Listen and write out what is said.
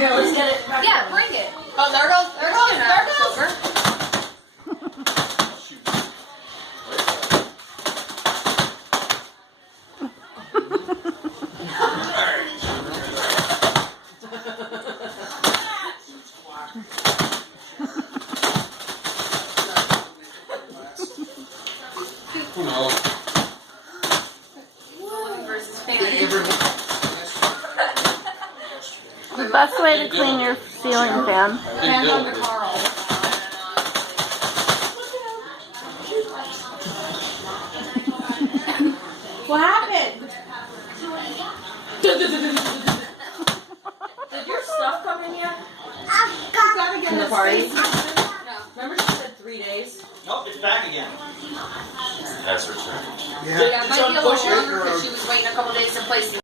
Yeah, let's get it. Yeah, bring it. Oh, there goes. Who knows? Versus Fanny. The best way to clean your ceiling fan. Hand on to Carl. What happened? Did your stuff come in yet? You gotta get in the party. No. Remember she said 3 days? Nope, it's back again. That's her turn. Yeah, it might be a little longer because she was waiting a couple days to place the